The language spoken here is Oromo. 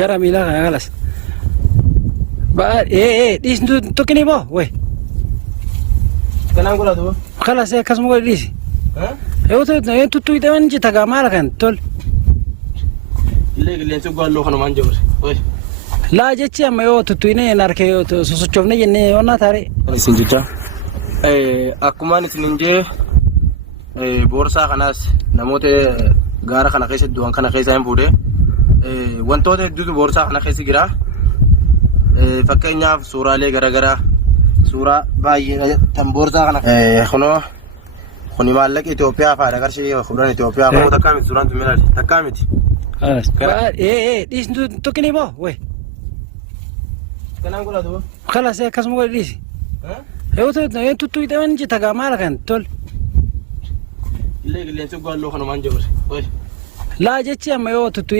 Gara miila kana galas. Dhiisni tokkini boo wayi. Kanaan godhatu. Kalas akkasuma godhi dhiisi. Yoo ta'u tuttuu hidhaman jita gaa maala kan tol. Illee qilleensi gwalloo kanumaan jiru. Laa jechi amma yoo tuttuu hin harkee sosochoofne jennee onnaa taaree. Isin jecha. Akkumaan isin jee boorsaa kanaas namoota gaara kana keessa du'an kana keessa hin fuudhee wantoota hedduutu boorsaa kana keessa jira. Fakkeenyaaf suuraalee garaagaraa suuraa baay'ee tan boorsaa kana kunoo kuni maallaqa Itoophiyaa fa'aadha qarshii fuudhan Itoophiyaa fa'aa takkaa miti suuraan tun miidhagdi takkaa miti. Dhiisni tokkini boo wayi. Kanaan godhatu. Kalas akkasuma godhi dhiisi. Yoo ta'u tuttuu hidhaman jita gaa maala kan tol. Illee qilleensi gwalloo kanumaan jiru. Laa jechi amma yoo tuttuu